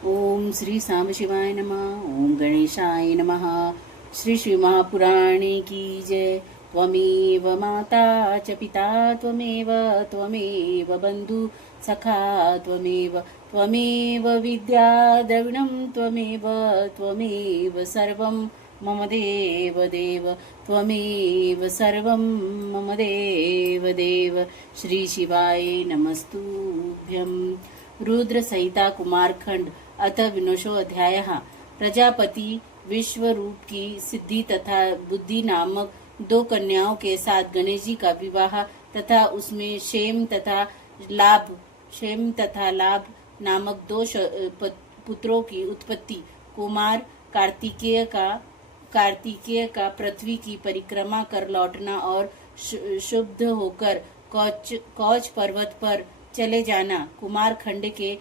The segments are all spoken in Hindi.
ओम श्री सांबशिवाय नमः। ओम गणेशाय नमः। श्री श्री महापुराणे की जय। त्वमेव माता च पिता त्वमेव त्वमेव बंधु सखा त्वमेव त्वमेव विद्या द्रविणं त्वमेव त्वमेव सर्वं मम देव देव त्वमेव सर्वं मम देव देव। श्री शिवाय नमस्तुभ्यं। रुद्र संहिता कुमारखंड अथ विनोशो अध्याय। प्रजापति विश्वरूप की सिद्धि तथा बुद्धि नामक दो कन्याओं के साथ गणेश जी का विवाह तथा उसमें क्षेम तथा लाभ नामक दो पुत्रों की उत्पत्ति। कुमार कार्तिकेय का पृथ्वी की परिक्रमा कर लौटना और शुद्ध होकर कौच पर्वत पर चले जाना। कुमार खंड के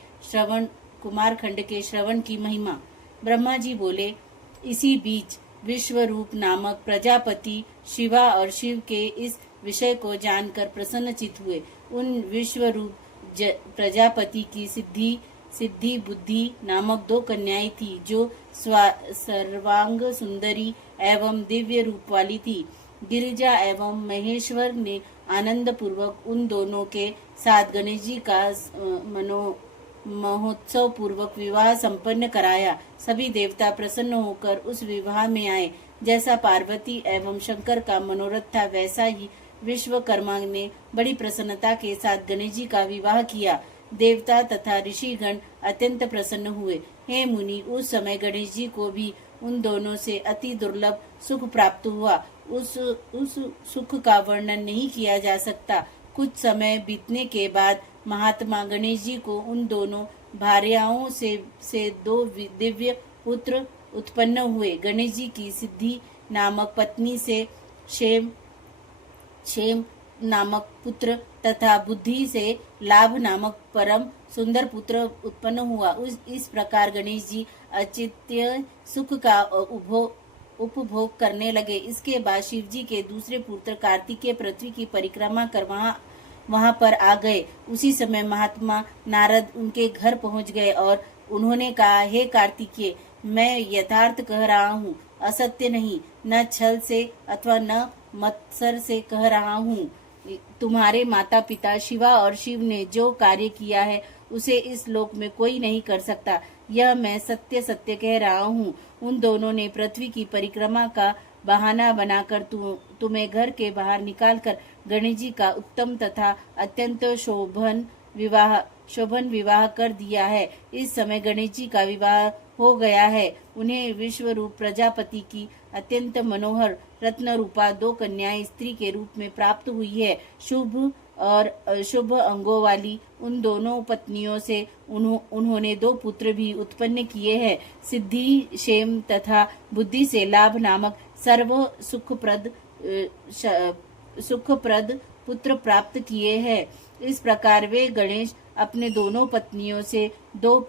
श्रवण की महिमा। ब्रह्मा जी बोले, इसी बीच विश्वरूप नामक प्रजापति शिवा और शिव के इस विषय को जानकर प्रसन्नचित हुए। उन विश्वरूप प्रजापति की सिद्धि बुद्धि नामक दो कन्याएं थी, जो सर्वांग सुंदरी एवं दिव्य रूप वाली थी। गिरिजा एवं महेश्वर ने आनंद पूर्वक उन दोनों के साथ गणेश जी का महोत्सव पूर्वक विवाह संपन्न कराया। सभी देवता प्रसन्न होकर उस विवाह में आए। जैसा पार्वती एवं शंकर का मनोरथ था, वैसा ही विश्वकर्मा ने बड़ी प्रसन्नता के साथ गणेश जी का विवाह किया। देवता तथा ऋषिगण अत्यंत प्रसन्न हुए। हे मुनि, उस समय गणेश जी को भी उन दोनों से अति दुर्लभ सुख प्राप्त हुआ। उस सुख का वर्णन नहीं किया जा सकता। कुछ समय बीतने के बाद महात्मा गणेश जी को उन दोनों भार्याओं से दो दिव्य पुत्र उत्पन्न हुए। गणेश जी की सिद्धि नामक पत्नी से क्षेम नामक पुत्र तथा बुद्धि से लाभ नामक परम सुंदर पुत्र उत्पन्न हुआ। इस प्रकार गणेश जी अचित्य सुख का उपभोग करने लगे। इसके बाद शिव जी के दूसरे पुत्र कार्तिकेय पृथ्वी की परिक्रमा कर वहां पर आ गए। उसी समय महात्मा नारद उनके घर पहुंच गए और उन्होंने कहा, हे कार्तिकेय, मैं यथार्थ कह रहा हूँ, असत्य नहीं, न छल से अथवा न मत्सर से कह रहा हूँ। तुम्हारे माता पिता शिवा और शिव ने जो कार्य किया है उसे इस लोक में कोई नहीं कर सकता। यह मैं सत्य सत्य कह रहा हूँ। उन दोनों ने पृथ्वी की परिक्रमा का बहाना बनाकर तुम्हें घर के बाहर निकालकर गणेश जी का उत्तम तथा अत्यंत शोभन विवाह कर दिया है। इस समय गणेश जी का विवाह हो गया है। उन्हें विश्वरूप प्रजापति की अत्यंत मनोहर रत्न रूपा दो कन्याएं स्त्री के रूप में प्राप्त हुई है। शुभ और अशुभ अंगों वाली उन दोनों पत्नियों से उन्होंने दो पुत्र भी उत्पन्न किए हैं। सिद्धि क्षेम तथा बुद्धि से लाभ नामक सर्व सुखप्रद पुत्र प्राप्त किए हैं। इस प्रकार वे गणेश अपने दोनों पत्नियों से दो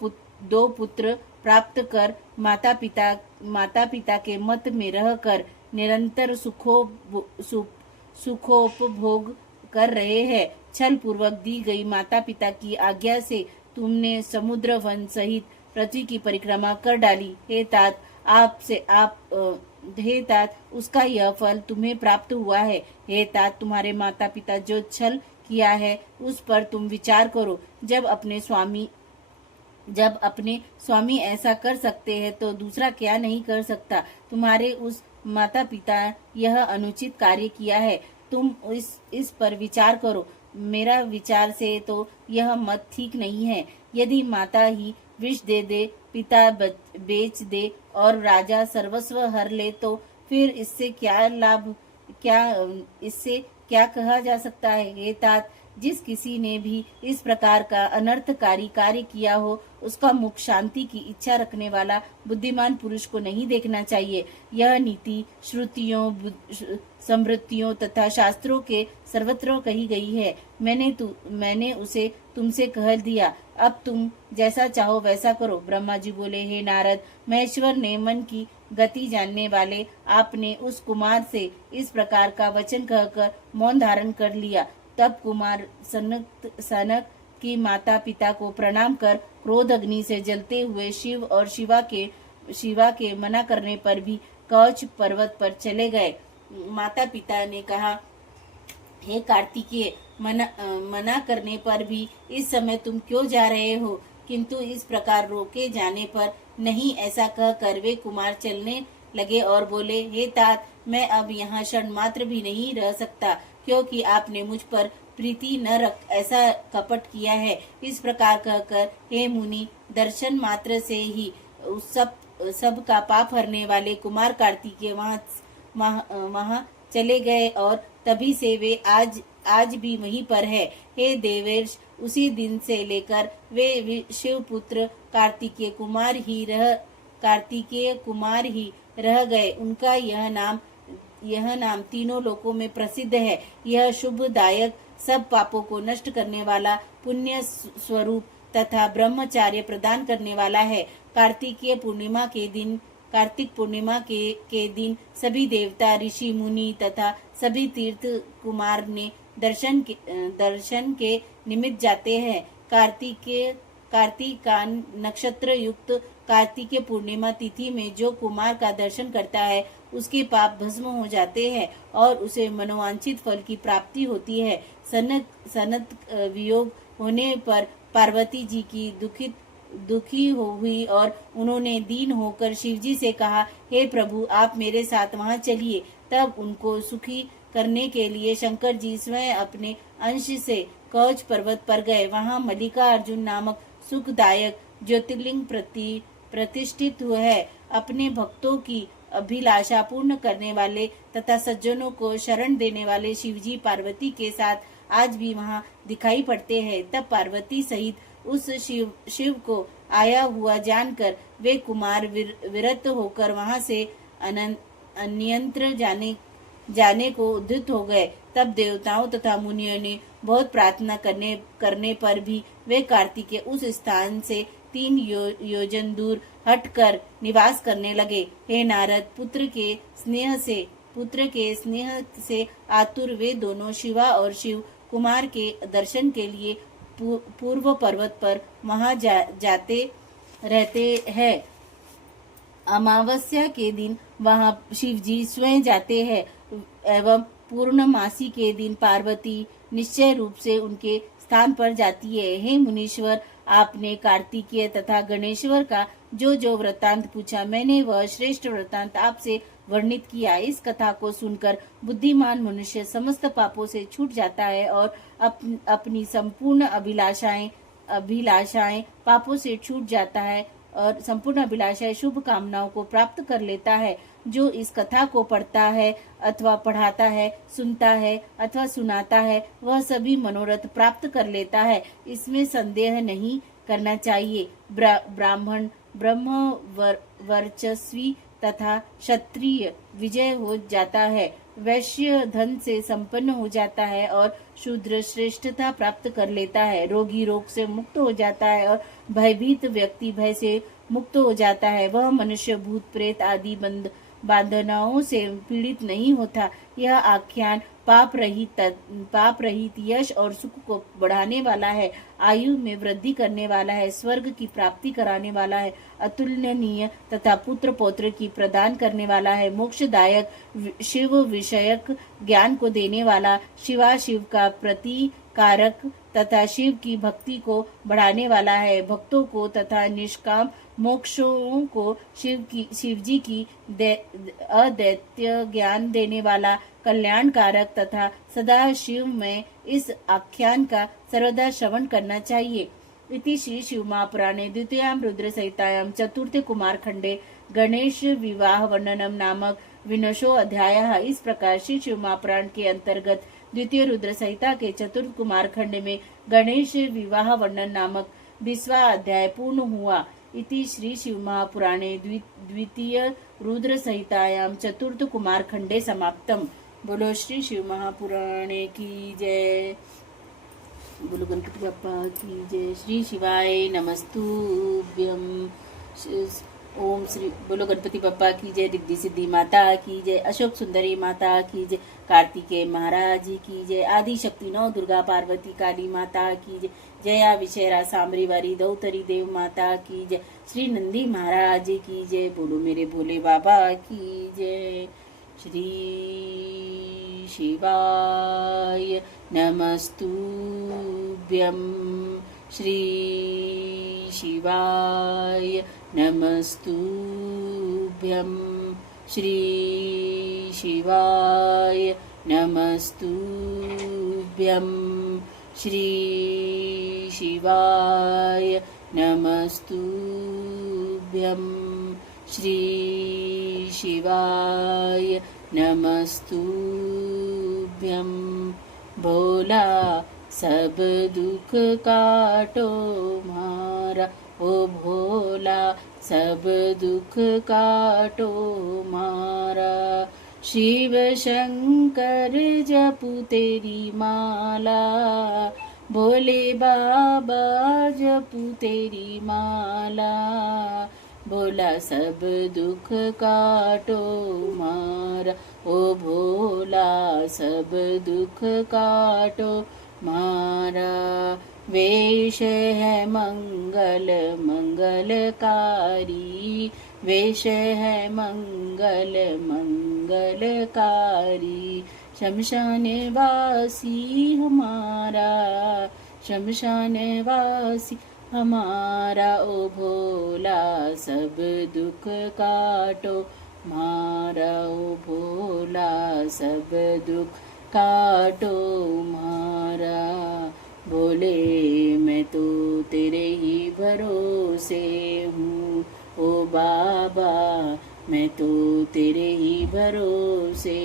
पुत्र प्राप्त कर माता पिता के मत में रहकर निरंतर सुखोपभोग कर रहे हैं। छल पूर्वक दी गई माता पिता की आज्ञा से तुमने समुद्र वन सहित पृथ्वी की परिक्रमा कर डाली। हे तात, उसका यह फल तुम्हें प्राप्त हुआ है। हे तात, तुम्हारे माता पिता जो छल किया है उस पर तुम विचार करो। जब अपने स्वामी ऐसा कर सकते हैं तो दूसरा क्या नहीं कर सकता। तुम्हारे उस माता पिता यह अनुचित कार्य किया है। तुम इस पर विचार करो। मेरा विचार से तो यह मत ठीक नहीं है। यदि माता ही विष दे, पिता बेच दे और राजा सर्वस्व हर ले, तो फिर इससे क्या लाभ, इससे क्या कहा जा सकता है। हे तात, जिस किसी ने भी इस प्रकार का अनर्थकारी कार्य किया हो, उसका मुख शांति की इच्छा रखने वाला बुद्धिमान पुरुष को नहीं देखना चाहिए। यह नीति श्रुतियों, स्मृतियों तथा शास्त्रों के सर्वत्र कही गई है। मैंने उसे तुमसे कह दिया। अब तुम जैसा चाहो वैसा करो। ब्रह्मा जी बोले, हे नारद, महेश्वर ने मन की गति जानने वाले आपने उस कुमार से इस प्रकार का वचन कहकर मौन धारण कर लिया। तब कुमार सनक कि माता पिता को प्रणाम कर क्रोध अग्नि से जलते हुए शिव और शिवा के मना करने पर भी कवच पर्वत पर चले गए। माता पिता ने कहा, हे कार्तिकेय, मना करने पर भी इस समय तुम क्यों जा रहे हो? किंतु इस प्रकार रोके जाने पर नहीं, ऐसा कहकर वे कुमार चलने लगे और बोले, हे तात, मैं अब यहाँ क्षण मात्र भी नहीं रह सकता, क्योंकि आपने मुझ पर प्रीति न रख ऐसा कपट किया है। इस प्रकार कहकर हे मुनि, दर्शन मात्र से ही उस सब का पाप हरने वाले कुमार कार्तिकेय वहाँ चले गए और तभी से वे आज भी वहीं पर है। हे देवेश, उसी दिन से लेकर वे शिवपुत्र कार्तिकेय कुमार ही रह गए। उनका यह नाम तीनों लोकों में प्रसिद्ध है। यह शुभदायक, सब पापों को नष्ट करने वाला, पुण्य स्वरूप तथा ब्रह्मचार्य प्रदान करने वाला है। कार्तिक पूर्णिमा के दिन सभी देवता, ऋषि, मुनि तथा सभी तीर्थ कुमार ने दर्शन के निमित्त जाते हैं। कार्तिका नक्षत्र युक्त कार्तिक पूर्णिमा तिथि में जो कुमार का दर्शन करता है उसके पाप भस्म हो जाते हैं और उसे मनोवांछित फल की प्राप्ति होती है। सनत वियोग होने पर पार्वती जी की दुखी हुई और उन्होंने दीन होकर शिवजी से कहा, हे प्रभु, आप मेरे साथ वहां चलिए। तब उनको सुखी करने के लिए शंकर जी स्वयं अपने अंश से कवच पर्वत पर गए। वहां मल्लिका अर्जुन नामक सुखदायक ज्योतिर्लिंग प्रतिष्ठित हुए है। अपने भक्तों की अभिलाषा पूर्ण करने वाले तथा सज्जनों को शरण देने वाले शिवजी पार्वती के साथ आज भी वहां दिखाई पड़ते हैं। तब पार्वती सहित उस शिव को आया हुआ जानकर वे कुमार विरत होकर वहां से अन्यंत्र जाने को उद्युक्त हो गए। तब देवताओं तथा मुनियों ने बहुत प्रार्थना करने पर भी वे कार्तिकेय उस स्थान से 3 योजन दूर हटकर निवास करने लगे। हे नारद, पुत्र के स्नेह से आतुर वे दोनों शिवा और शिव कुमार के दर्शन के लिए पूर्व पर्वत पर वहां जाते रहते हैं। अमावस्या के दिन वहां शिवजी स्वयं जाते हैं एवं पूर्णमासी के दिन पार्वती निश्चय रूप से उनके स्थान पर जाती है। हे मुनीश्वर, आपने कार्तिकेय तथा गणेश्वर का जो वृत्तांत पूछा, मैंने वह श्रेष्ठ वृत्तांत आपसे वर्णित किया। इस कथा को सुनकर बुद्धिमान मनुष्य समस्त पापों से छूट जाता है और अपनी संपूर्ण अभिलाषाएं पापों से छूट जाता है और संपूर्ण अभिलाषाएं शुभ कामनाओं को प्राप्त कर लेता है। जो इस कथा को पढ़ता है अथवा पढ़ाता है, सुनता है अथवा सुनाता है, वह सभी मनोरथ प्राप्त कर लेता है। इसमें संदेह नहीं करना चाहिए। ब्राह्मण ब्रह्म वर्चस्वी तथा क्षत्रिय विजय हो जाता है, वैश्य धन से संपन्न हो जाता है और शूद्र श्रेष्ठता प्राप्त कर लेता है। रोगी रोग से मुक्त हो जाता है और भयभीत व्यक्ति भय से मुक्त हो जाता है। वह मनुष्य भूत प्रेत आदि बांधनाओं से पीड़ित नहीं होता। यह आख्यान पाप रहित यश और सुख को बढ़ाने वाला है, आयु में वृद्धि करने वाला है, स्वर्ग की प्राप्ति कराने वाला है, अतुलनीय तथा पुत्र पौत्र की प्रदान करने वाला है, मोक्षदायक शिव विषयक ज्ञान को देने वाला, शिव का प्रतिकारक तथा शिव की भक्ति को बढ़ाने वाला है, भक्तों को तथा निष्काम मोक्षों को शिवजी की अदैत्य ज्ञान देने वाला, कल्याणकारक तथा सदा शिव में इस आख्यान का सर्वदा श्रवण करना चाहिए। इति श्री शिव महापुराणे द्वितीयां रुद्र संहितायां चतुर्थे कुमार खंडे गणेश विवाह वर्णनम नामक विनशो अध्याय। इस प्रकार श्री शिव महापुराण के अंतर्गत द्वितीय रुद्र संहिता के चतुर्थ कुमार खंड में गणेश विवाह वर्णन नामक 20वां अध्याय पूर्ण हुआ। इति श्री शिव महापुराणे द्वितीय रुद्र संहितायां चतुर्थ कुमार खंडे समाप्तम। बोलो श्री शिव महापुराणे की जय। बोलो गणपति बप्पा की जय। श्री शिवाय नमस्तुभ्यं। ओम श्री बोलो गणपति बप्पा की जय, रिद्धि सिद्धि माता की जय, अशोक सुंदरी माता की जय, कार्तिकेय महाराज जी की जय, आदि शक्ति नौ दुर्गा पार्वती काली माता की जय, जया विशेरा सांबरी वारी दौतरी देव माता की जय, श्री नंदी महाराज जी की जय, बोलो मेरे भोले बाबा की जय। श्री शिवाय नमस्तुभ्यं, श्री शिवाय नमस्तुभ्यं, श्री शिवाय नमस्तुभ्यं, श्री शिवाय नमस्तुभ्यं, श्री शिवाय नमस्तुभ्यं। भोला सब दुख काटो मारा, ओ भोला सब दुख काटो मारा, शिव शंकर जपू तेरी माला, भोले बाबा जपू तेरी माला, भोला सब दुख काटो मारा, ओ भोला सब दुख काटो मारा। वेश है मंगल मंगलकारी, वेश है मंगल मंगलकारी, शमशान वासी हमारा, शमशान वासी हमारा, ओ भोला सब दुख काटो मारा, ओ भोला सब दुख काटो मारा। बोले मैं तो तेरे ही भरोसे हूँ, ओ बाबा मैं तो तेरे ही भरोसे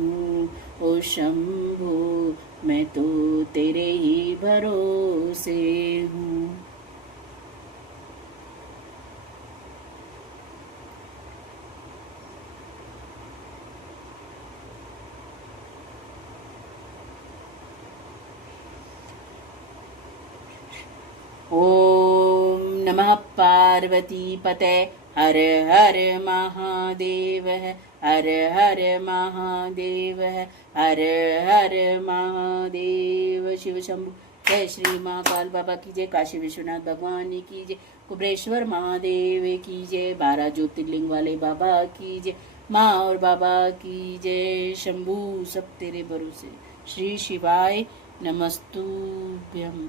हूँ, ओ शंभू मैं तो तेरे ही भरोसे हूँ। ओम नमः पार्वती पते, हर हर महादेव है, हर हर महादेव है, हर हर महादेव। शिव शंभु जय, श्री महाकाल बाबा की जय, काशी विश्वनाथ भगवान की जय, कुबरेश्वर महादेव की जय, 12 ज्योतिर्लिंग वाले बाबा की जय, माँ और बाबा की जय। शंभु सब तेरे भरोसे, श्री शिवाय नमस्तुभ्यम।